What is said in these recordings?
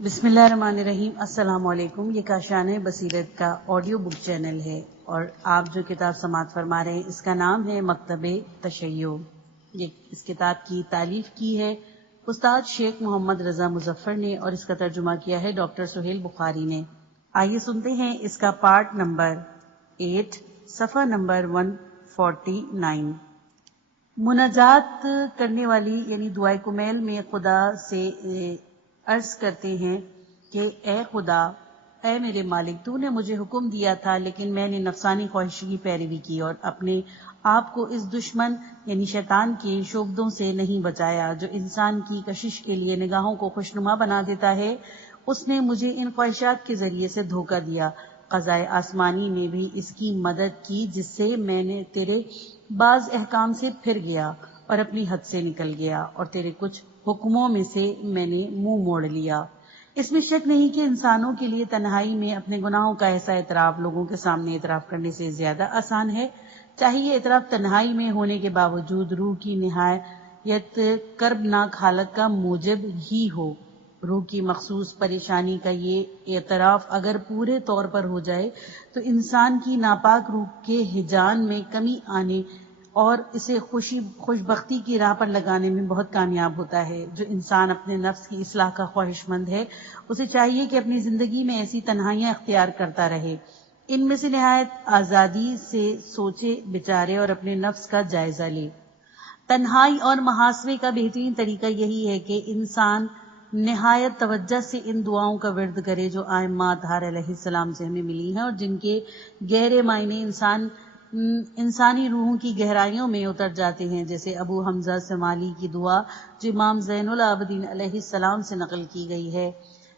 بسم اللہ الرحمن الرحیم۔ السلام علیکم۔ یہ کاشان بصیرت کا آڈیو بک چینل ہے اور آپ جو کتاب سماعت فرما رہے ہیں اس کا نام ہے مکتب تشیع۔ اس کتاب کی تالیف کی ہے استاد شیخ محمد رضا مظفر نے اور اس کا ترجمہ کیا ہے ڈاکٹر سہیل بخاری نے۔ آئیے سنتے ہیں اس کا پارٹ نمبر 8 صفحہ نمبر 149۔ مناجات کرنے والی یعنی دعائے کمیل میں خدا سے عرض کرتے ہیں کہ اے خدا، اے میرے مالک، تو نے مجھے حکم دیا تھا لیکن میں نے نفسانی خواہش کی پیروی کی اور اپنے آپ کو اس دشمن یعنی شیطان کے شعبدوں سے نہیں بچایا جو انسان کی کشش کے لیے نگاہوں کو خوشنما بنا دیتا ہے۔ اس نے مجھے ان خواہشات کے ذریعے سے دھوکہ دیا۔ قضائے آسمانی نے بھی اس کی مدد کی جس سے میں نے تیرے بعض احکام سے پھر گیا اور اپنی حد سے نکل گیا اور تیرے کچھ حکموں میں سے میں نے منہ موڑ لیا۔ اس میں شک نہیں کہ انسانوں کے لیے تنہائی میں اپنے گناہوں کا ایسا اعتراف لوگوں کے سامنے اعتراف کرنے سے زیادہ آسان ہے، چاہے یہ اعتراف تنہائی میں ہونے کے باوجود روح کی نہایت کربناک حالت کا موجب ہی ہو۔ روح کی مخصوص پریشانی کا یہ اعتراف اگر پورے طور پر ہو جائے تو انسان کی ناپاک روح کے ہیجان میں کمی آنے اور اسے خوش بختی کی راہ پر لگانے میں بہت کامیاب ہوتا ہے۔ جو انسان اپنے نفس کی اصلاح کا خواہش مند ہے اسے چاہیے کہ اپنی زندگی میں ایسی تنہائیاں اختیار کرتا رہے، ان میں سے نہایت آزادی سے سوچے بچارے اور اپنے نفس کا جائزہ لے۔ تنہائی اور محاسبے کا بہترین طریقہ یہی ہے کہ انسان نہایت توجہ سے ان دعاؤں کا ورد کرے جو ائمہ اطہار علیہ السلام سے ہمیں ملی ہیں اور جن کے گہرے معنی انسانی روحوں کی گہرائیوں میں اتر جاتے ہیں، جیسے ابو حمزہ سمالی کی دعا جو امام زین العابدین علیہ السلام سے نقل کی گئی ہے۔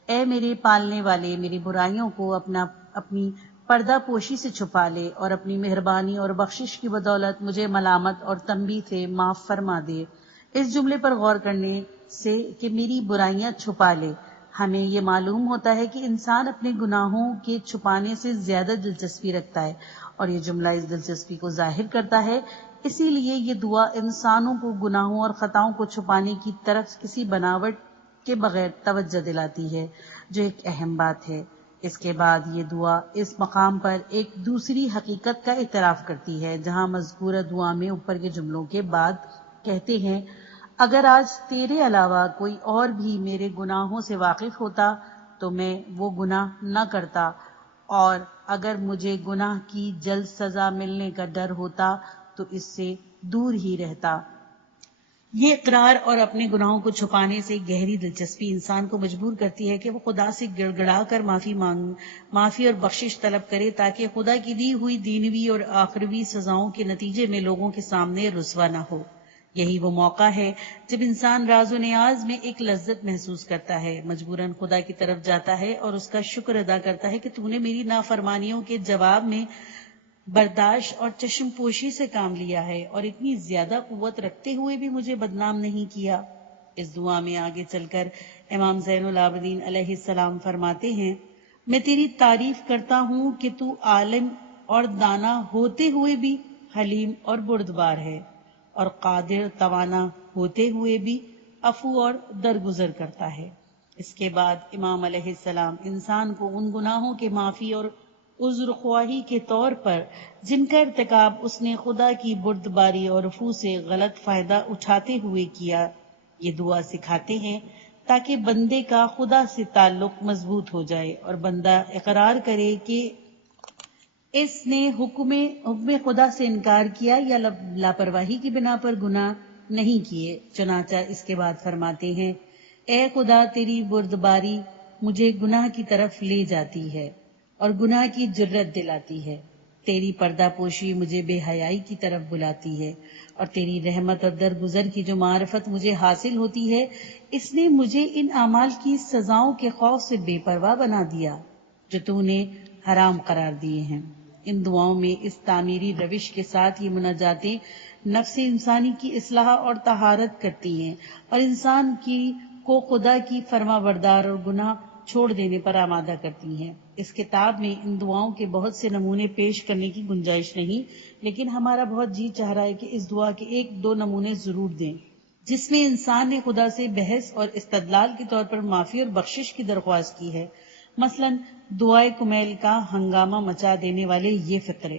اے میرے پالنے والے، میری برائیوں کو اپنی پردہ پوشی سے چھپا لے اور اپنی مہربانی اور بخشش کی بدولت مجھے ملامت اور تنبیہ سے معاف فرما دے۔ اس جملے پر غور کرنے سے کہ میری برائیاں چھپا لے، ہمیں یہ معلوم ہوتا ہے کہ انسان اپنے گناہوں کے چھپانے سے زیادہ دلچسپی رکھتا ہے اور یہ جملہ اس دلچسپی کو ظاہر کرتا ہے۔ اسی لیے یہ دعا انسانوں کو گناہوں اور خطاؤں کو چھپانے کی طرف کسی بناوٹ کے بغیر توجہ دلاتی ہے، جو ایک اہم بات ہے۔ اس کے بعد یہ دعا اس مقام پر ایک دوسری حقیقت کا اعتراف کرتی ہے جہاں مذکورہ دعا میں اوپر کے جملوں کے بعد کہتے ہیں اگر آج تیرے علاوہ کوئی اور بھی میرے گناہوں سے واقف ہوتا تو میں وہ گناہ نہ کرتا، اور اگر مجھے گناہ کی جلد سزا ملنے کا ڈر ہوتا تو اس سے دور ہی رہتا۔ یہ اقرار اور اپنے گناہوں کو چھپانے سے گہری دلچسپی انسان کو مجبور کرتی ہے کہ وہ خدا سے گڑ گڑا کر معافی اور بخشش طلب کرے تاکہ خدا کی دی ہوئی دینوی اور آخروی سزاؤں کے نتیجے میں لوگوں کے سامنے رسوا نہ ہو۔ یہی وہ موقع ہے جب انسان راز و نیاز میں ایک لذت محسوس کرتا ہے، مجبوراً خدا کی طرف جاتا ہے اور اس کا شکر ادا کرتا ہے کہ تو نے میری نافرمانیوں کے جواب میں برداشت اور چشم پوشی سے کام لیا ہے اور اتنی زیادہ قوت رکھتے ہوئے بھی مجھے بدنام نہیں کیا۔ اس دعا میں آگے چل کر امام زین العابدین علیہ السلام فرماتے ہیں میں تیری تعریف کرتا ہوں کہ تو عالم اور دانا ہوتے ہوئے بھی حلیم اور بردبار ہے اور قادر توانا ہوتے ہوئے بھی عفو اور درگزر کرتا ہے۔ اس کے بعد امام علیہ السلام انسان کو ان گناہوں کے معافی اور عذر خواہی کے طور پر جن کا ارتکاب اس نے خدا کی بردباری اور عفو سے غلط فائدہ اٹھاتے ہوئے کیا، یہ دعا سکھاتے ہیں تاکہ بندے کا خدا سے تعلق مضبوط ہو جائے اور بندہ اقرار کرے کہ اس نے حکم خدا سے انکار کیا یا لاپرواہی کی بنا پر گناہ نہیں کیے۔ چنانچہ اس کے بعد فرماتے ہیں اے خدا، تیری بردباری مجھے گناہ کی طرف لے جاتی ہے اور گناہ کی جرت دلاتی ہے، تیری پردہ پوشی مجھے بے حیائی کی طرف بلاتی ہے اور تیری رحمت اور درگزر کی جو معرفت مجھے حاصل ہوتی ہے اس نے مجھے ان اعمال کی سزاؤں کے خوف سے بے پرواہ بنا دیا جو تو نے حرام قرار دیے ہیں۔ ان دعاؤں میں اس تعمیری روش کے ساتھ یہ مناجاتیں نفس انسانی کی اصلاح اور طہارت کرتی ہیں اور انسان کو خدا کی فرما بردار اور گناہ چھوڑ دینے پر آمادہ کرتی ہیں۔ اس کتاب میں ان دعاؤں کے بہت سے نمونے پیش کرنے کی گنجائش نہیں، لیکن ہمارا بہت جی چاہ رہا ہے کہ اس دعا کے 1-2 نمونے ضرور دیں۔ جس میں انسان نے خدا سے بحث اور استدلال کے طور پر معافی اور بخشش کی درخواست کی ہے. مثلا دعائے کمیل کا ہنگامہ مچا دینے والے یہ فقرے: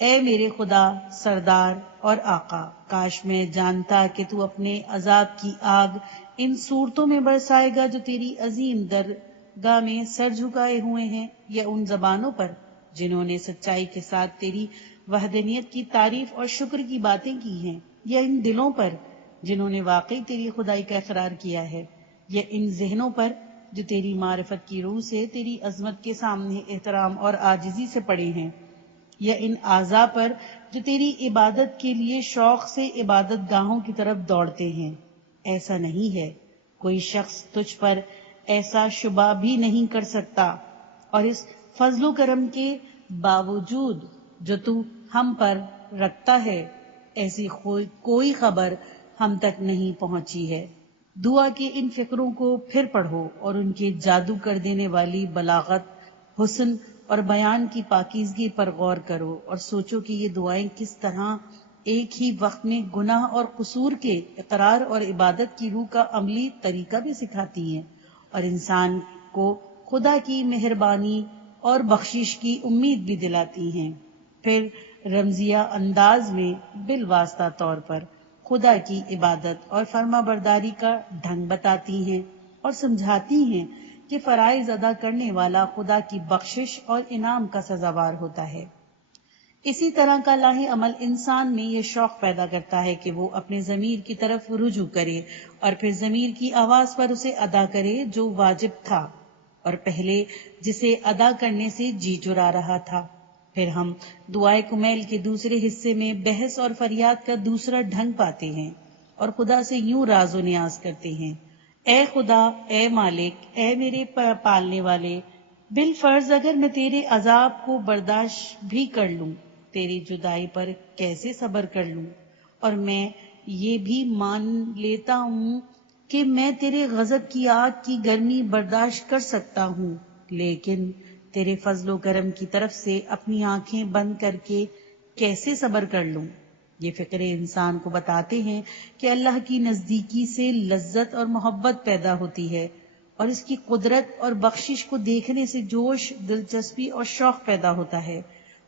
اے میرے خدا، سردار اور آقا، کاش میں جانتا کہ تو اپنے عذاب کی آگ ان صورتوں میں برسائے گا جو تیری عظیم درگاہ میں سر جھکائے ہوئے ہیں، یا ان زبانوں پر جنہوں نے سچائی کے ساتھ تیری وحدانیت کی تعریف اور شکر کی باتیں کی ہیں، یا ان دلوں پر جنہوں نے واقعی تیری خدائی کا اقرار کیا ہے، یا ان ذہنوں پر جو تیری معرفت کی روح سے تیری عظمت کے سامنے احترام اور عاجزی سے پڑے ہیں، یا ان اعضاء پر جو تیری عبادت کے لیے شوق سے عبادت گاہوں کی طرف دوڑتے ہیں. ایسا نہیں ہے، کوئی شخص تجھ پر ایسا شبہ بھی نہیں کر سکتا، اور اس فضل و کرم کے باوجود جو تو ہم پر رکھتا ہے، ایسی کوئی خبر ہم تک نہیں پہنچی ہے. دعا کے ان فقروں کو پھر پڑھو اور ان کے جادو کر دینے والی بلاغت، حسن اور بیان کی پاکیزگی پر غور کرو، اور سوچو کہ یہ دعائیں کس طرح ایک ہی وقت میں گناہ اور قصور کے اقرار اور عبادت کی روح کا عملی طریقہ بھی سکھاتی ہیں، اور انسان کو خدا کی مہربانی اور بخشش کی امید بھی دلاتی ہیں. پھر رمزیہ انداز میں بالواسطہ طور پر خدا کی عبادت اور فرما برداری کا ڈھنگ بتاتی ہیں اور سمجھاتی ہیں کہ فرائض ادا کرنے والا خدا کی بخشش اور انعام کا سزاوار ہوتا ہے. اسی طرح کا لاہ عمل انسان میں یہ شوق پیدا کرتا ہے کہ وہ اپنے ضمیر کی طرف رجوع کرے اور پھر ضمیر کی آواز پر اسے ادا کرے جو واجب تھا اور پہلے جسے ادا کرنے سے جی چرا رہا تھا. پھر ہم دعائے کمیل کے دوسرے حصے میں بحث اور فریاد کا دوسرا ڈھنگ پاتے ہیں اور خدا سے یوں راز و نیاز کرتے ہیں: اے خدا، اے مالک، اے میرے پالنے والے، بالفرض اگر میں تیرے عذاب کو برداشت بھی کر لوں، تیری جدائی پر کیسے صبر کر لوں؟ اور میں یہ بھی مان لیتا ہوں کہ میں تیرے غضب کی آگ کی گرمی برداشت کر سکتا ہوں، لیکن تیرے فضل و کرم کی طرف سے اپنی آنکھیں بند کر کے کیسے صبر کر لوں؟ یہ فقرے انسان کو بتاتے ہیں کہ اللہ کی نزدیکی سے لذت اور محبت پیدا ہوتی ہے، اور اس کی قدرت اور بخشش کو دیکھنے سے جوش، دلچسپی اور شوق پیدا ہوتا ہے،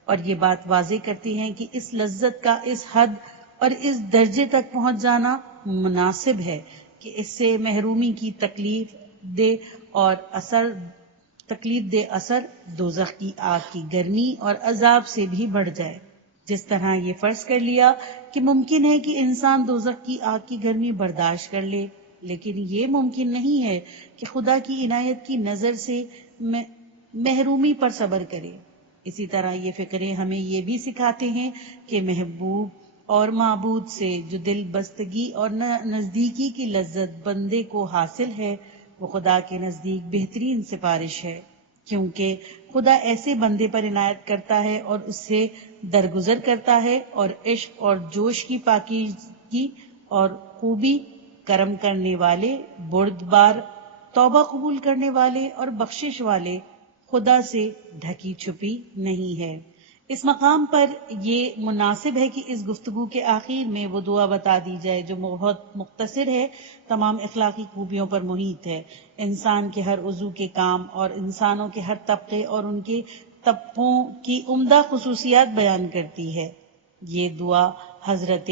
اور یہ بات واضح کرتی ہیں کہ اس لذت کا اس حد اور اس درجے تک پہنچ جانا مناسب ہے کہ اس سے محرومی کی تکلیف دہ اثر دوزخ کی آگ کی گرمی اور عذاب سے بھی بڑھ جائے. جس طرح یہ فرض کر لیا کہ ممکن ہے کہ انسان دوزخ کی آگ کی گرمی برداشت کر لے، لیکن یہ ممکن نہیں ہے کہ خدا کی عنایت کی نظر سے محرومی پر صبر کرے. اسی طرح یہ فقرے ہمیں یہ بھی سکھاتے ہیں کہ محبوب اور معبود سے جو دل بستگی اور نزدیکی کی لذت بندے کو حاصل ہے، وہ خدا کے نزدیک بہترین سفارش ہے، کیونکہ خدا ایسے بندے پر عنایت کرتا ہے اور اس سے درگزر کرتا ہے، اور عشق اور جوش کی پاکیزگی اور خوبی، کرم کرنے والے، بردبار، توبہ قبول کرنے والے اور بخشش والے خدا سے ڈھکی چھپی نہیں ہے. اس مقام پر یہ مناسب ہے کہ اس گفتگو کے آخر میں وہ دعا بتا دی جائے جو بہت مختصر ہے، تمام اخلاقی خوبیوں پر محیط ہے، انسان کے ہر عضو کے کام اور انسانوں کے ہر طبقے اور ان کے طبقوں کی عمدہ خصوصیات بیان کرتی ہے. یہ دعا حضرت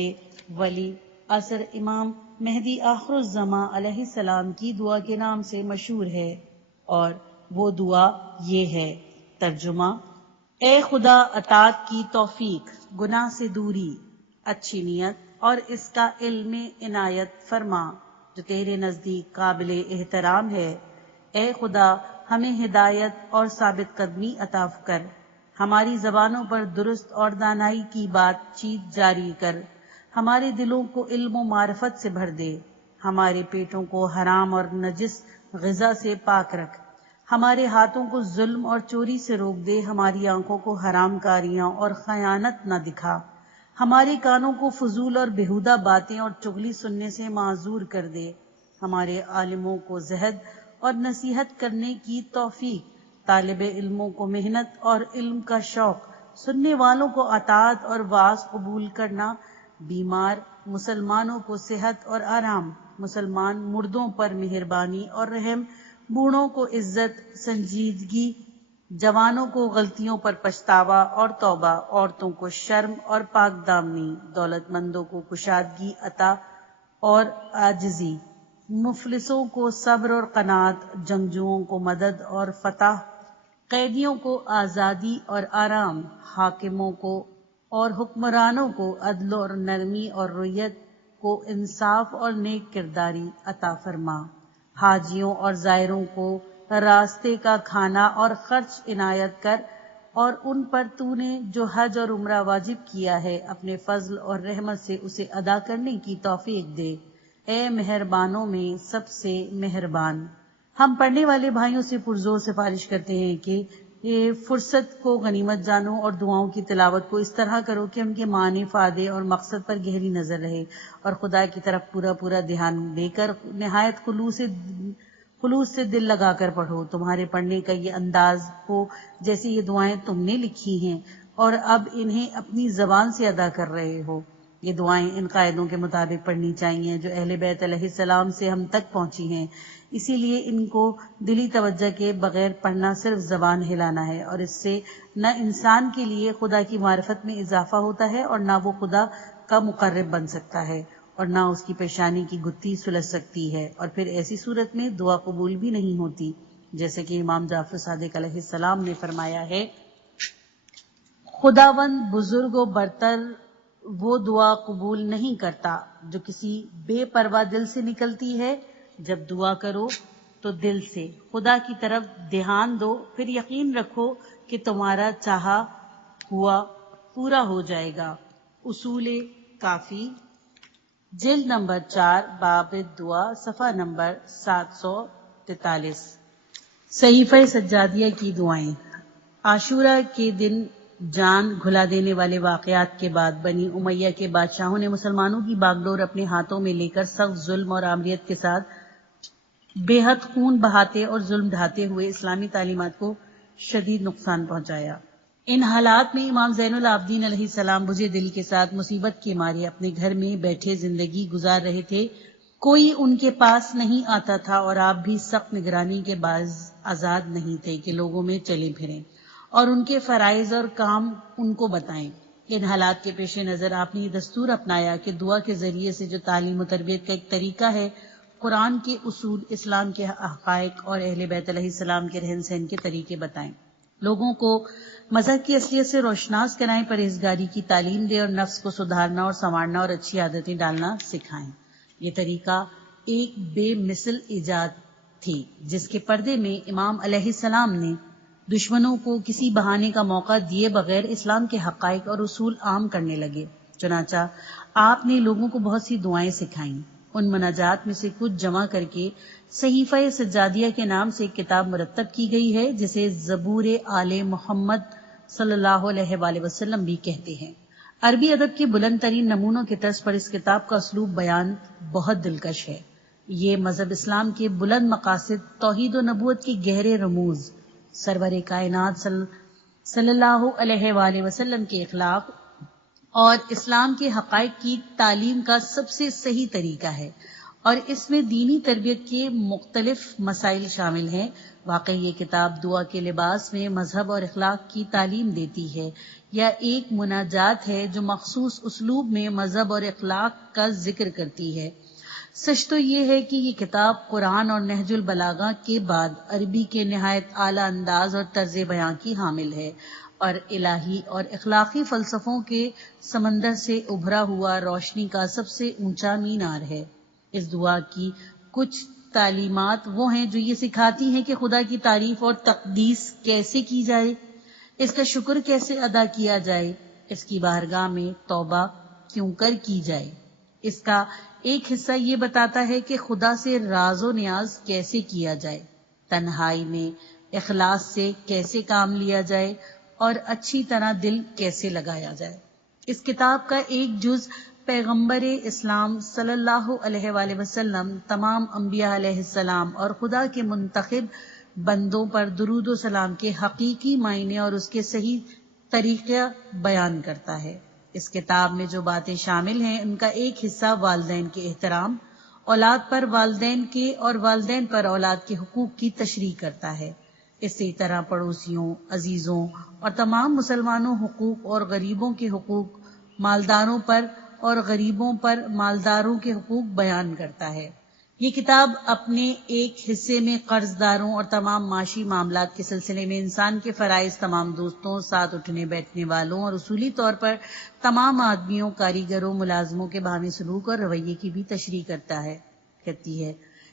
ولی عصر امام مہدی آخر الزماں علیہ السلام کی دعا کے نام سے مشہور ہے، اور وہ دعا یہ ہے. ترجمہ: اے خدا، اطاعت کی توفیق، گناہ سے دوری، اچھی نیت اور اس کا علم عنایت فرما جو تیرے نزدیک قابل احترام ہے. اے خدا، ہمیں ہدایت اور ثابت قدمی عطا کر، ہماری زبانوں پر درست اور دانائی کی بات چیت جاری کر، ہمارے دلوں کو علم و معرفت سے بھر دے، ہمارے پیٹوں کو حرام اور نجس غذا سے پاک رکھ، ہمارے ہاتھوں کو ظلم اور چوری سے روک دے، ہماری آنکھوں کو حرام کاریاں اور خیانت نہ دکھا، ہمارے کانوں کو فضول اور بیہودہ باتیں اور چغلی سننے سے معذور کر دے، ہمارے عالموں کو زہد اور نصیحت کرنے کی توفیق، طالب علموں کو محنت اور علم کا شوق، سننے والوں کو اطاعت اور وعظ قبول کرنا، بیمار مسلمانوں کو صحت اور آرام، مسلمان مردوں پر مہربانی اور رحم، بوڑھوں کو عزت سنجیدگی، جوانوں کو غلطیوں پر پچھتاوا اور توبہ، عورتوں کو شرم اور پاک دامنی، دولت مندوں کو کشادگی عطا اور عاجزی، مفلسوں کو صبر اور قناعت، جنگجوؤں کو مدد اور فتح، قیدیوں کو آزادی اور آرام، حاکموں کو اور حکمرانوں کو عدل اور نرمی اور رعیت کو انصاف اور نیک کرداری عطا فرما، حاجیوں اور زائروں کو راستے کا کھانا اور خرچ عنایت کر، اور ان پر تو نے جو حج اور عمرہ واجب کیا ہے اپنے فضل اور رحمت سے اسے ادا کرنے کی توفیق دے، اے مہربانوں میں سب سے مہربان۔ ہم پڑھنے والے بھائیوں سے پرزور سفارش کرتے ہیں کہ یہ فرصت کو غنیمت جانو اور دعاؤں کی تلاوت کو اس طرح کرو کہ ان کے معنی، فائدے اور مقصد پر گہری نظر رہے، اور خدا کی طرف پورا دھیان دے کر نہایت خلوص سے دل لگا کر پڑھو۔ تمہارے پڑھنے کا یہ انداز ہو جیسے یہ دعائیں تم نے لکھی ہیں اور اب انہیں اپنی زبان سے ادا کر رہے ہو۔ یہ دعائیں ان قاعدوں کے مطابق پڑھنی چاہیے جو اہل بیت علیہ السلام سے ہم تک پہنچی ہیں، اسی لیے ان کو دلی توجہ کے بغیر پڑھنا صرف زبان ہلانا ہے، اور اس سے نہ انسان کے لیے خدا کی معرفت میں اضافہ ہوتا ہے اور نہ وہ خدا کا مقرب بن سکتا ہے، اور نہ اس کی پیشانی کی گتھی سلجھ سکتی ہے، اور پھر ایسی صورت میں دعا قبول بھی نہیں ہوتی، جیسے کہ امام جعفر صادق علیہ السلام نے فرمایا ہے، خداوند بزرگ و برتر وہ دعا قبول نہیں کرتا جو کسی بے پرواہ دل سے نکلتی ہے۔ جب دعا کرو تو دل سے خدا کی طرف دھیان دو، پھر یقین رکھو کہ تمہارا چاہا ہوا پورا ہو جائے گا۔ اصول کافی، جلد نمبر 4، باب دعا، صفحہ نمبر 743۔ صحیفہ سجادیہ کی دعائیں۔ عاشورہ کے دن جان گھلا دینے والے واقعات کے بعد بنی امیہ کے بادشاہوں نے مسلمانوں کی باغ ڈور اپنے ہاتھوں میں لے کر سخت ظلم اور آمریت کے ساتھ بے حد خون بہاتے اور ظلم ڈھاتے ہوئے اسلامی تعلیمات کو شدید نقصان پہنچایا۔ ان حالات میں امام زین العابدین علیہ السلام بجے دل کے ساتھ مصیبت کے مارے اپنے گھر میں بیٹھے زندگی گزار رہے تھے، کوئی ان کے پاس نہیں آتا تھا، اور آپ بھی سخت نگرانی کے باعث آزاد نہیں تھے کہ لوگوں میں چلے پھریں اور ان کے فرائض اور کام ان کو بتائیں۔ ان حالات کے پیش نظر آپ نے یہ دستور اپنایا کہ دعا کے ذریعے سے جو تعلیم و تربیت کا ایک طریقہ ہے، قرآن کے اصول، اسلام کے حقائق اور اہل بیت علیہ السلام کے رہن سہن کے طریقے بتائیں، لوگوں کو مذہب کی اصلیت سے روشناس کرائیں، پرہیزگاری کی تعلیم دیں اور نفس کو سدھارنا اور سنوارنا اور اچھی عادتیں ڈالنا سکھائیں۔ یہ طریقہ ایک بے مثل ایجاد تھی جس کے پردے میں امام علیہ السلام نے دشمنوں کو کسی بہانے کا موقع دیے بغیر اسلام کے حقائق اور اصول عام کرنے لگے۔ چنانچہ آپ نے لوگوں کو بہت سی دعائیں سکھائیں۔ ان مناجات میں سے کچھ جمع کر کے صحیفہ سجادیہ کے نام سے ایک کتاب مرتب کی گئی ہے، جسے زبور آل محمد صلی اللہ علیہ وآلہ وسلم بھی کہتے ہیں۔ عربی ادب کے بلند ترین نمونوں کے طرز پر اس کتاب کا اسلوب بیان بہت دلکش ہے۔ یہ مذہب اسلام کے بلند مقاصد، توحید و نبوت کے گہرے رموز، سرور کائنات صلی اللہ علیہ وآلہ وسلم کے اخلاق اور اسلام کے حقائق کی تعلیم کا سب سے صحیح طریقہ ہے، اور اس میں دینی تربیت کے مختلف مسائل شامل ہیں۔ واقعی یہ کتاب دعا کے لباس میں مذہب اور اخلاق کی تعلیم دیتی ہے، یا ایک مناجات ہے جو مخصوص اسلوب میں مذہب اور اخلاق کا ذکر کرتی ہے۔ سچ تو یہ ہے کہ یہ کتاب قرآن اور نہج البلاغہ کے بعد عربی کے نہایت اعلیٰ انداز اور طرز بیاں کی حامل ہے، اور الہی اور اخلاقی فلسفوں کے سمندر سے ابھرا ہوا روشنی کا سب سے اونچا مینار ہے۔ اس دعا کی کچھ تعلیمات وہ ہیں جو یہ سکھاتی ہیں کہ خدا کی تعریف اور تقدیس کیسے کی جائے، اس کا شکر کیسے ادا کیا جائے، اس کی بارگاہ میں توبہ کیوں کر کی جائے۔ اس کا ایک حصہ یہ بتاتا ہے کہ خدا سے راز و نیاز کیسے کیا جائے، تنہائی میں اخلاص سے کیسے کام لیا جائے، اور اچھی طرح دل کیسے لگایا جائے۔ اس کتاب کا ایک جز پیغمبر اسلام صلی اللہ علیہ وآلہ وسلم، تمام انبیاء علیہ السلام اور خدا کے منتخب بندوں پر درود و سلام کے حقیقی معنی اور اس کے صحیح طریقہ بیان کرتا ہے۔ اس کتاب میں جو باتیں شامل ہیں ان کا ایک حصہ والدین کے احترام، اولاد پر والدین کے اور والدین پر اولاد کے حقوق کی تشریح کرتا ہے۔ اسی طرح پڑوسیوں، عزیزوں اور تمام مسلمانوں حقوق اور غریبوں کے حقوق، مالداروں پر اور غریبوں پر مالداروں کے حقوق بیان کرتا ہے۔ یہ کتاب اپنے ایک حصے میں قرض داروں اور تمام معاشی معاملات کے سلسلے میں انسان کے فرائض، تمام دوستوں، ساتھ اٹھنے بیٹھنے والوں اور اصولی طور پر تمام آدمیوں، کاریگروں، ملازموں کے باہمی سلوک اور رویے کی بھی تشریح کرتی ہے۔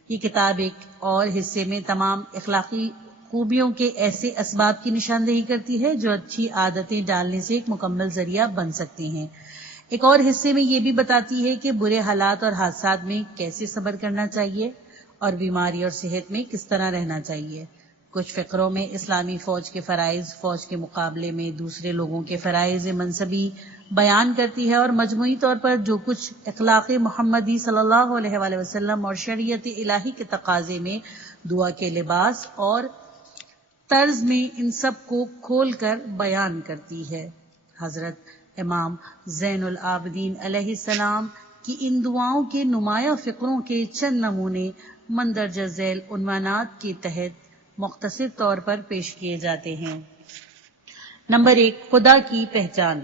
یہ کتاب ایک اور حصے میں تمام اخلاقی خوبیوں کے ایسے اسباب کی نشاندہی کرتی ہے جو اچھی عادتیں ڈالنے سے ایک مکمل ذریعہ بن سکتے ہیں۔ ایک اور حصے میں یہ بھی بتاتی ہے کہ برے حالات اور حادثات میں کیسے صبر کرنا چاہیے اور بیماری اور صحت میں کس طرح رہنا چاہیے۔ کچھ فقروں میں اسلامی فوج کے فرائض، فوج کے مقابلے میں دوسرے لوگوں کے فرائض منصبی بیان کرتی ہے، اور مجموعی طور پر جو کچھ اخلاق محمدی صلی اللہ علیہ وآلہ وسلم اور شریعت الہی کے تقاضے میں دعا کے لباس اور طرز میں ان سب کو کھول کر بیان کرتی ہے۔ حضرت امام زین العابدین علیہ السلام کی ان دعاؤں کے نمایاں فقروں کے چند نمونے مندرجہ ذیل عنوانات کے تحت مختصر طور پر پیش کیے جاتے ہیں۔ نمبر 1، خدا کی پہچان۔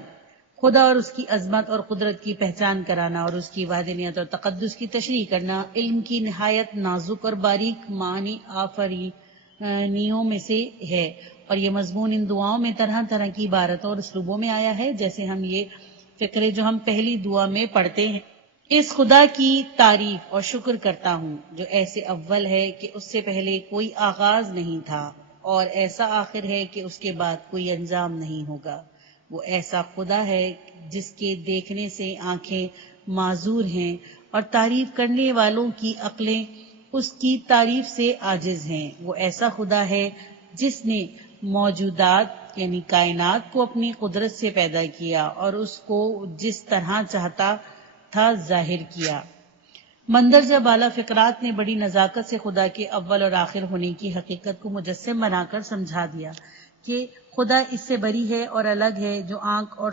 خدا اور اس کی عظمت اور قدرت کی پہچان کرانا اور اس کی وحدانیت اور تقدس کی تشریح کرنا علم کی نہایت نازک اور باریک معنی آفرینیوں میں سے ہے، اور یہ مضمون ان دعاؤں میں طرح طرح کی عبارتوں اور اسلوبوں میں آیا ہے، جیسے ہم یہ فقرے جو ہم پہلی دعا میں پڑھتے ہیں۔ اس خدا کی تعریف اور شکر کرتا ہوں جو ایسے اول ہے کہ اس سے پہلے کوئی آغاز نہیں تھا اور ایسا آخر ہے کہ اس کے بعد کوئی انجام نہیں ہوگا۔ وہ ایسا خدا ہے جس کے دیکھنے سے آنکھیں معذور ہیں اور تعریف کرنے والوں کی عقلیں اس کی تعریف سے عاجز ہیں۔ وہ ایسا خدا ہے جس نے موجودات یعنی کائنات کو اپنی قدرت سے پیدا کیا اور اس کو جس طرح چاہتا تھا ظاہر کیا۔ مندرجہ بالا فقرات نے بڑی نزاکت سے خدا کے اول اور آخر ہونے کی حقیقت کو مجسم بنا کر سمجھا دیا کہ خدا اس سے بری ہے اور الگ ہے جو آنکھ اور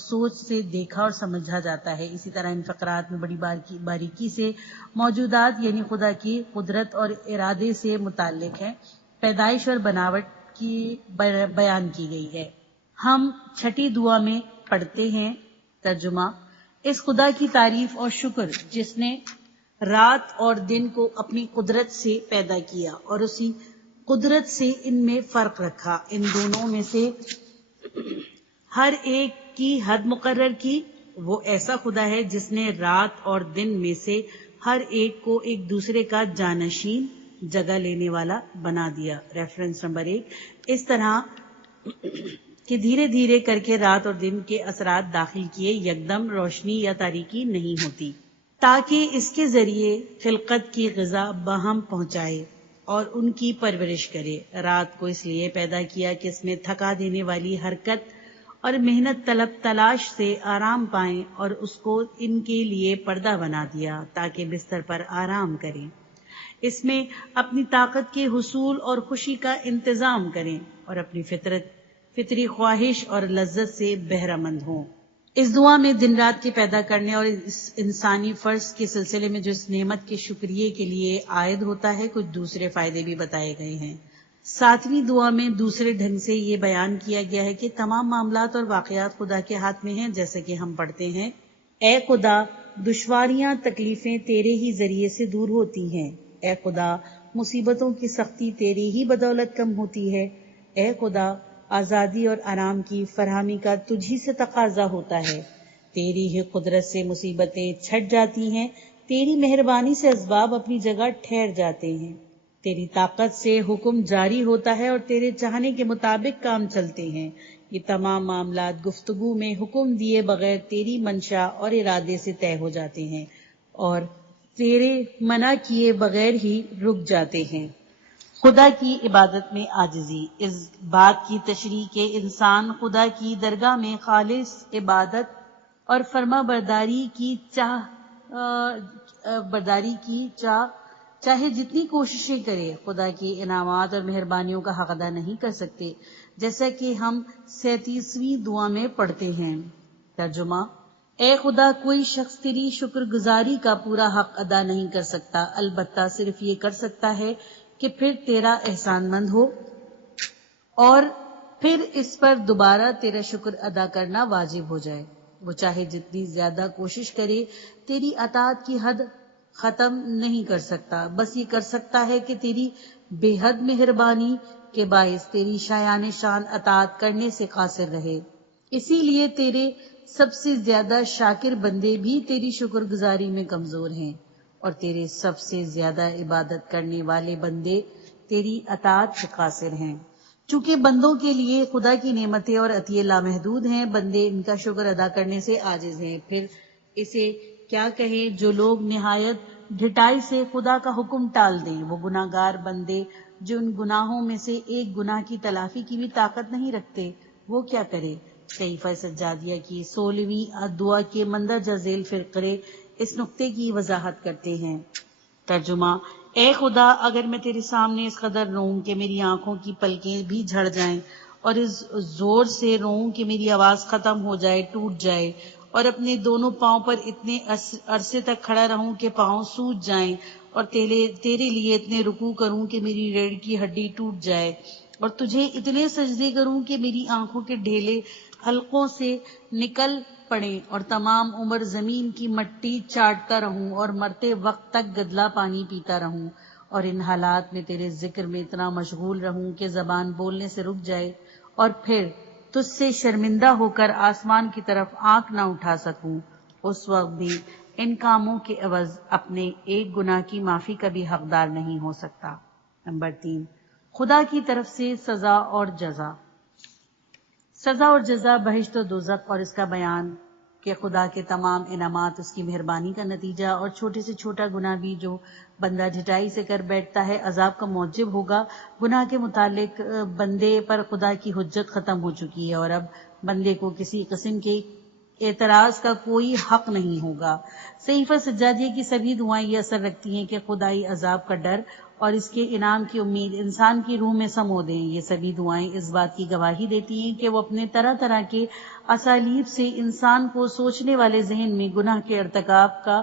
سوچ سے دیکھا اور سمجھا جاتا ہے۔ اسی طرح ان فقرات میں بڑی باریکی سے موجودات یعنی خدا کی قدرت اور ارادے سے متعلق ہے، پیدائش اور بناوٹ کی بیان کی گئی ہے۔ ہم چھٹی دعا میں پڑھتے ہیں ترجمہ۔ اس خدا کی تعریف اور شکر جس نے رات اور دن کو اپنی قدرت سے پیدا کیا اور اسی قدرت سے ان میں فرق رکھا، ان دونوں میں سے ہر ایک کی حد مقرر کی۔ وہ ایسا خدا ہے جس نے رات اور دن میں سے ہر ایک کو ایک دوسرے کا جانشین، جگہ لینے والا بنا دیا۔ Reference number 1۔ اس طرح کہ دھیرے دھیرے کر کے رات اور دن کے اثرات داخل کیے یکدم روشنی یا تاریکی نہیں ہوتی، تاکہ اس کے ذریعے خلقت کی غذا باہم پہنچائے اور ان کی پرورش کرے۔ رات کو اس لیے پیدا کیا کہ اس میں تھکا دینے والی حرکت اور محنت طلب تلاش سے آرام پائیں، اور اس کو ان کے لیے پردہ بنا دیا تاکہ بستر پر آرام کریں، اس میں اپنی طاقت کے حصول اور خوشی کا انتظام کریں اور اپنی فطری خواہش اور لذت سے بہرہ مند ہوں۔ اس دعا میں دن رات کے پیدا کرنے اور اس انسانی فرض کے سلسلے میں جو اس نعمت کے شکریہ کے لیے عائد ہوتا ہے کچھ دوسرے فائدے بھی بتائے گئے ہیں۔ 7ویں دعا میں دوسرے ڈھنگ سے یہ بیان کیا گیا ہے کہ تمام معاملات اور واقعات خدا کے ہاتھ میں ہیں، جیسے کہ ہم پڑھتے ہیں، اے خدا دشواریاں تکلیفیں تیرے ہی ذریعے سے دور ہوتی ہیں، اے خدا مصیبتوں کی سختی تیری ہی بدولت کم ہوتی ہے، اے خدا آزادی اور آرام کی فراہمی کا تجھی سے تقاضا ہوتا ہے، تیری ہی قدرت سے مصیبتیں چھٹ جاتی ہیں، تیری مہربانی سے اسباب اپنی جگہ ٹھہر جاتے ہیں، تیری طاقت سے حکم جاری ہوتا ہے اور تیرے چاہنے کے مطابق کام چلتے ہیں۔ یہ تمام معاملات گفتگو میں حکم دیے بغیر تیری منشا اور ارادے سے طے ہو جاتے ہیں اور تیرے منع کیے بغیر ہی رک جاتے ہیں۔ خدا کی عبادت میں عاجزی۔ اس بات کی تشریح کہ انسان خدا کی درگاہ میں خالص عبادت اور فرما برداری کی چاہے جتنی کوششیں کرے خدا کی انعامات اور مہربانیوں کا حق ادا نہیں کر سکتے، جیسا کہ ہم 37ویں دعا میں پڑھتے ہیں۔ ترجمہ: اے خدا، کوئی شخص تیری شکر گزاری کا پورا حق ادا نہیں کر سکتا، البتہ صرف یہ کر سکتا ہے کہ پھر تیرا احسان مند ہو اور پھر اس پر دوبارہ تیرا شکر ادا کرنا واجب ہو جائے۔ وہ چاہے جتنی زیادہ کوشش کرے تیری اطاعت کی حد ختم نہیں کر سکتا، بس یہ کر سکتا ہے کہ تیری بے حد مہربانی کے باعث تیری شایان شان اطاعت کرنے سے قاصر رہے۔ اسی لیے تیرے سب سے زیادہ شاکر بندے بھی تیری شکر گزاری میں کمزور ہیں، اور تیرے سب سے زیادہ عبادت کرنے والے بندے تیری اطاعت سے قاصر ہیں۔ چونکہ بندوں کے لیے خدا کی نعمتیں اور عطیے لامحدود ہیں، بندے ان کا شکر ادا کرنے سے عاجز ہیں۔ پھر اسے کیا کہیں جو لوگ نہایت ڈھٹائی سے خدا کا حکم ٹال دیں۔ وہ گناہ گار بندے جو ان گناہوں میں سے ایک گناہ کی تلافی کی بھی طاقت نہیں رکھتے، وہ کیا کرے؟ صحیفہ سجادیہ کی 16ویں دعا کے مندرجہ ذیل فقرے اس نقطے کی وضاحت کرتے ہیں۔ ترجمہ: اے خدا، اگر میں تیرے سامنے اس قدر روؤں کہ میری آنکھوں کی پلکیں بھی جھڑ جائیں، اور اس زور سے روؤں کہ میری آواز ختم ہو جائے، ٹوٹ جائے، اور اپنے دونوں پاؤں پر اتنے عرصے تک کھڑا رہوں کہ پاؤں سوج جائیں، اور تیرے لیے اتنے رکوع کروں کہ میری ریڑھ کی ہڈی ٹوٹ جائے، اور تجھے اتنے سجدے کروں کہ میری آنکھوں کے ڈھیلے حلقوں سے نکل پڑیں، اور تمام عمر زمین کی مٹی چاٹتا رہوں اور مرتے وقت تک گدلا پانی پیتا رہوں، اور ان حالات میں تیرے ذکر میں اتنا مشغول رہوں کہ زبان بولنے سے رک جائے، اور پھر تجھ سے شرمندہ ہو کر آسمان کی طرف آنکھ نہ اٹھا سکوں، اس وقت بھی ان کاموں کے عوض اپنے ایک گناہ کی معافی کا بھی حقدار نہیں ہو سکتا۔ نمبر 3، خدا کی طرف سے سزا اور جزا۔ سزا اور جزا، بہشت و دوزخ اور اس کا بیان کہ خدا کے تمام انعامات اس کی مہربانی کا نتیجہ، اور چھوٹے سے چھوٹا گناہ بھی جو بندہ ڈھٹائی سے کر بیٹھتا ہے عذاب کا موجب ہوگا۔ گناہ کے متعلق بندے پر خدا کی حجت ختم ہو چکی ہے، اور اب بندے کو کسی قسم کے اعتراض کا کوئی حق نہیں ہوگا۔ صحیفہ سجادیہ کی سبھی دعائیں یہ اثر رکھتی ہیں کہ خدائی عذاب کا ڈر اور اس کے انعام کی امید انسان کی روح میں سمو دیں۔ یہ سبھی دعائیں اس بات کی گواہی دیتی ہیں کہ وہ اپنے طرح طرح کے اسالیب سے انسان کو سوچنے والے ذہن میں گناہ کے ارتکاب کا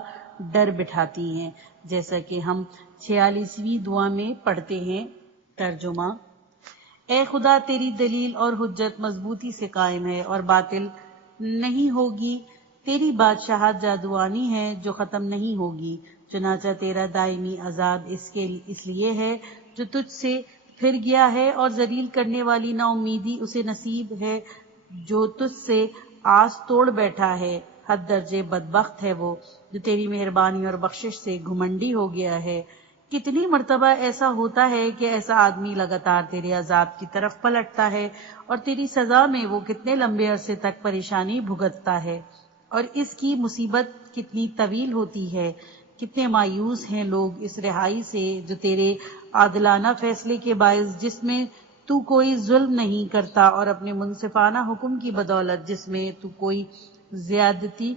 ڈر بٹھاتی ہیں، جیسا کہ ہم 46ویں دعا میں پڑھتے ہیں۔ ترجمہ: اے خدا، تیری دلیل اور حجت مضبوطی سے قائم ہے اور باطل نہیں ہوگی، تیری بادشاہت جادوانی ہے جو ختم نہیں ہوگی۔ چنانچہ تیرا دائمی عذاب اس لیے ہے جو تجھ سے پھر گیا ہے، اور ذلیل کرنے والی نا امیدی اسے نصیب ہے جو تجھ سے آس توڑ بیٹھا ہے۔ حد درجے بدبخت ہے وہ جو تیری مہربانی اور بخشش سے گھمنڈی ہو گیا ہے۔ کتنی مرتبہ ایسا ہوتا ہے کہ ایسا آدمی لگاتار تیرے عذاب کی طرف پلٹتا ہے، اور تیری سزا میں وہ کتنے لمبے عرصے تک پریشانی بھگتتا ہے، اور اس کی مصیبت کتنی طویل ہوتی ہے۔ کتنے مایوس ہیں لوگ اس رہائی سے جو تیرے عادلانہ فیصلے کے باعث، جس میں تو کوئی ظلم نہیں کرتا، اور اپنے منصفانہ حکم کی بدولت جس میں تو کوئی زیادتی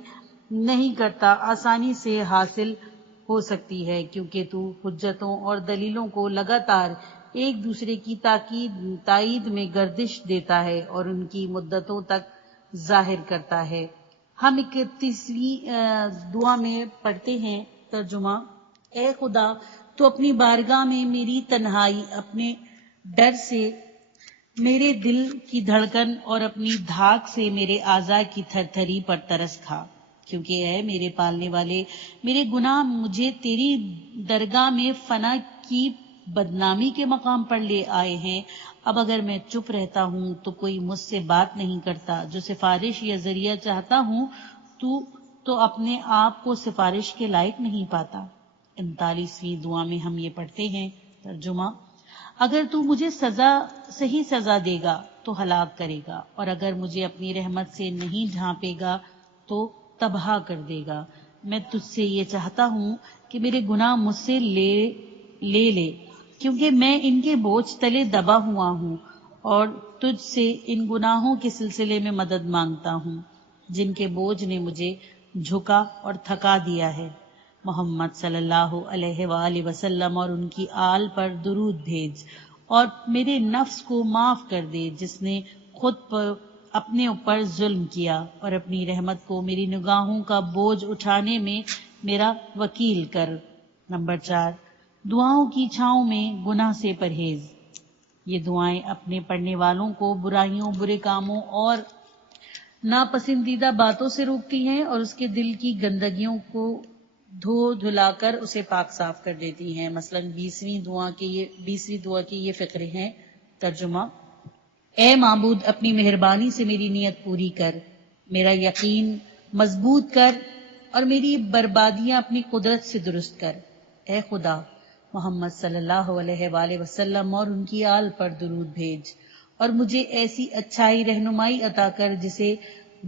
نہیں کرتا، آسانی سے حاصل ہو سکتی ہے، کیونکہ تو حجتوں اور دلیلوں کو لگاتار ایک دوسرے کی تائید میں گردش دیتا ہے اور ان کی مدتوں تک ظاہر کرتا ہے۔ ہم 31ویں دعا میں پڑھتے ہیں۔ ترجمہ: اے خدا، تو اپنی بارگاہ میں میری تنہائی، اپنے ڈر سے میرے دل کی دھڑکن اور اپنی دھاک سے میرے اعضاء کی تھر تھری پر ترس کھا، کیونکہ اے میرے پالنے والے، میرے گناہ مجھے تیری درگاہ میں فنا کی بدنامی کے مقام پر لے آئے ہیں۔ اب اگر میں چپ رہتا ہوں تو کوئی مجھ سے بات نہیں کرتا، جو سفارش یا ذریعہ چاہتا ہوں تو اپنے آپ کو سفارش کے لائق نہیں پاتا۔ 39ویں دعا میں ہم یہ پڑھتے ہیں۔ ترجمہ: اگر تو مجھے صحیح سزا دے گا تو ہلاک کرے گا، اور اگر مجھے اپنی رحمت سے نہیں ڈھانپے گا تو تباہ کر دے گا۔ میں تجھ سے یہ چاہتا ہوں کہ میرے گناہ مجھ سے لے، کیونکہ میں ان کے بوجھ تلے دبا ہوا ہوں، اور تجھ سے ان گناہوں کے سلسلے میں مدد مانگتا ہوں جن کے بوجھ نے مجھے جھکا اور تھکا دیا ہے۔ محمد صلی اللہ علیہ وآلہ وسلم اور ان کی آل پر درود بھیج، اور میرے نفس کو معاف کر دے جس نے خود پر اپنے اوپر ظلم کیا اور اپنی رحمت کو میری نگاہوں کا بوجھ اٹھانے میں میرا وکیل کر۔ نمبر 4، دعاؤں کی چھاؤں میں گناہ سے پرہیز۔ یہ دعائیں اپنے پڑھنے والوں کو برائیوں، برے کاموں اور ناپسندیدہ باتوں سے روکتی ہیں اور اس کے دل کی گندگیوں کو دھو دھلا کر اسے پاک صاف کر دیتی ہیں۔ مثلا 20ویں دعا کے یہ فقرے ہیں۔ ترجمہ: اے معبود، اپنی مہربانی سے میری نیت پوری کر، میرا یقین مضبوط کر اور میری بربادیاں اپنی قدرت سے درست کر۔ اے خدا، محمد صلی اللہ علیہ وآلہ وسلم اور ان کی آل پر درود بھیج اور مجھے ایسی اچھائی رہنمائی عطا کر جسے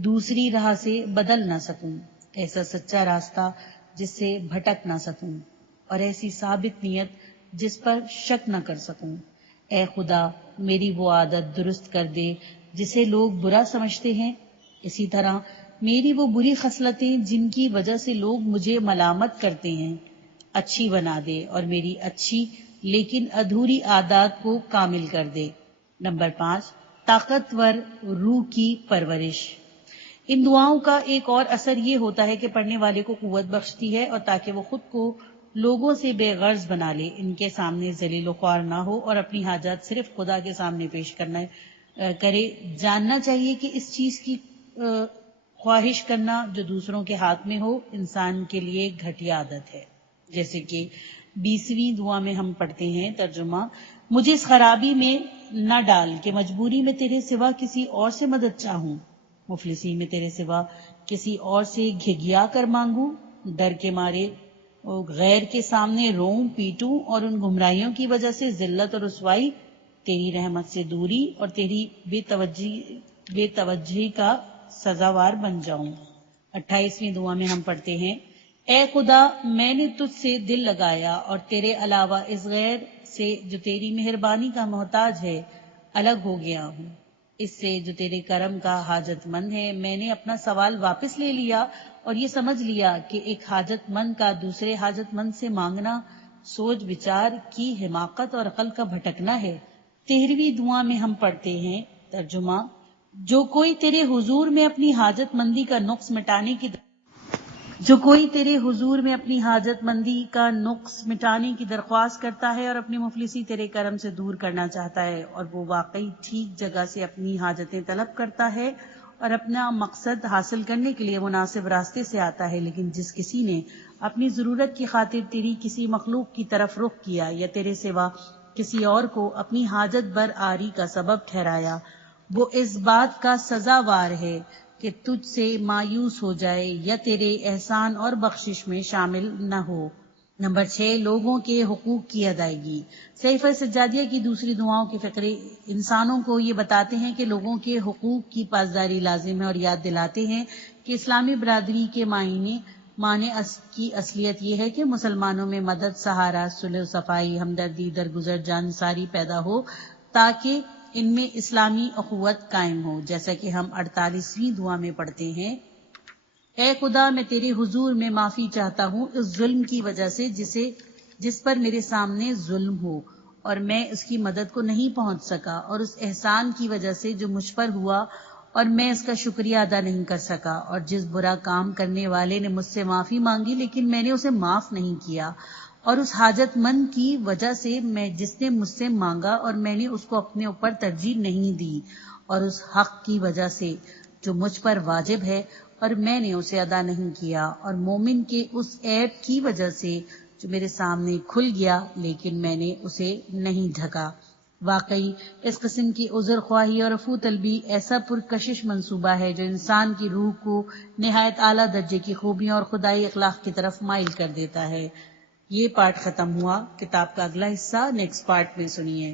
دوسری راہ سے بدل نہ سکوں، ایسا سچا راستہ جس سے بھٹک نہ سکوں، اور ایسی ثابت نیت جس پر شک نہ کر سکوں۔ اے خدا، میری وہ عادت درست کر دے جسے لوگ برا سمجھتے ہیں، اسی طرح میری وہ بری خصلتیں جن کی وجہ سے لوگ مجھے ملامت کرتے ہیں اچھی بنا دے، اور میری اچھی لیکن ادھوری عادات کو کامل کر دے۔ نمبر 5، طاقتور روح کی پرورش۔ ان دعاؤں کا ایک اور اثر یہ ہوتا ہے کہ پڑھنے والے کو قوت بخشتی ہے، اور تاکہ وہ خود کو لوگوں سے بے غرض بنا لے، ان کے سامنے ذلیل و خوار نہ ہو اور اپنی حاجات صرف خدا کے سامنے پیش کرے۔ جاننا چاہیے کہ اس چیز کی خواہش کرنا جو دوسروں کے ہاتھ میں ہو انسان کے لیے ایک گھٹیا عادت ہے۔ جیسے کہ 20ویں دعا میں ہم پڑھتے ہیں۔ ترجمہ: مجھے اس خرابی میں نہ ڈال کہ مجبوری میں تیرے سوا کسی اور سے مدد چاہوں، مفلسی میں تیرے سوا کسی اور سے گھگیا کر مانگوں، ڈر کے مارے غیر کے سامنے روؤں پیٹوں اور ان گمراہیوں کی وجہ سے ذلت اور رسوائی، تیری رحمت سے دوری اور تیری بے توجہی کا سزاوار بن جاؤں۔ 28ویں دعا میں ہم پڑھتے ہیں: اے خدا، میں نے تجھ سے دل لگایا اور تیرے علاوہ اس غیر سے جو تیری مہربانی کا محتاج ہے الگ ہو گیا ہوں۔ اس سے جو تیرے کرم کا حاجت مند ہے میں نے اپنا سوال واپس لے لیا اور یہ سمجھ لیا کہ ایک حاجت مند کا دوسرے حاجت مند سے مانگنا سوچ بچار کی حماقت اور عقل کا بھٹکنا ہے۔ 13ویں دعا میں ہم پڑھتے ہیں۔ ترجمہ: جو کوئی تیرے حضور میں اپنی حاجت مندی کا نقص مٹانے کی درخواست کرتا ہے اور اپنی مفلسی تیرے کرم سے دور کرنا چاہتا ہے، اور وہ واقعی ٹھیک جگہ سے اپنی حاجتیں طلب کرتا ہے اور اپنا مقصد حاصل کرنے کے لیے مناسب راستے سے آتا ہے، لیکن جس کسی نے اپنی ضرورت کی خاطر تیری کسی مخلوق کی طرف رخ کیا یا تیرے سوا کسی اور کو اپنی حاجت بر آری کا سبب ٹھہرایا، وہ اس بات کا سزاوار ہے کہ تجھ سے مایوس ہو جائے یا تیرے احسان اور بخشش میں شامل نہ ہو۔ نمبر 6، لوگوں کے حقوق کی ادائیگی۔ صحیفہ سجادیہ کی دوسری دعاؤں کے فقرے انسانوں کو یہ بتاتے ہیں کہ لوگوں کے حقوق کی پاسداری لازم ہے، اور یاد دلاتے ہیں کہ اسلامی برادری کے معنی کی اصلیت یہ ہے کہ مسلمانوں میں مدد، سہارا، صلح و صفائی، ہمدردی، درگزر جانساری پیدا ہو تاکہ ان میں اسلامی اخوت قائم ہو۔ جیسا کہ ہم 48ویں دعا میں پڑھتے ہیں: اے خدا، میں تیرے حضور میں معافی چاہتا ہوں اس ظلم کی وجہ سے جس پر میرے سامنے ظلم ہو اور میں اس کی مدد کو نہیں پہنچ سکا، اور اس احسان کی وجہ سے جو مجھ پر ہوا اور میں اس کا شکریہ ادا نہیں کر سکا، اور جس برا کام کرنے والے نے مجھ سے معافی مانگی لیکن میں نے اسے معاف نہیں کیا، اور اس حاجت مند کی وجہ سے جس نے مجھ سے مانگا اور میں نے اس کو اپنے اوپر ترجیح نہیں دی، اور اس حق کی وجہ سے جو مجھ پر واجب ہے اور میں نے اسے ادا نہیں کیا، اور مومن کے اس عیب کی وجہ سے جو میرے سامنے کھل گیا لیکن میں نے اسے نہیں ڈھکا۔ واقعی اس قسم کی عذر خواہی اور عفو طلبی ایسا پرکشش منصوبہ ہے جو انسان کی روح کو نہایت اعلیٰ درجے کی خوبیوں اور خدائی اخلاق کی طرف مائل کر دیتا ہے۔ یہ پارٹ ختم ہوا۔ کتاب کا اگلا حصہ نیکسٹ پارٹ میں سنیے۔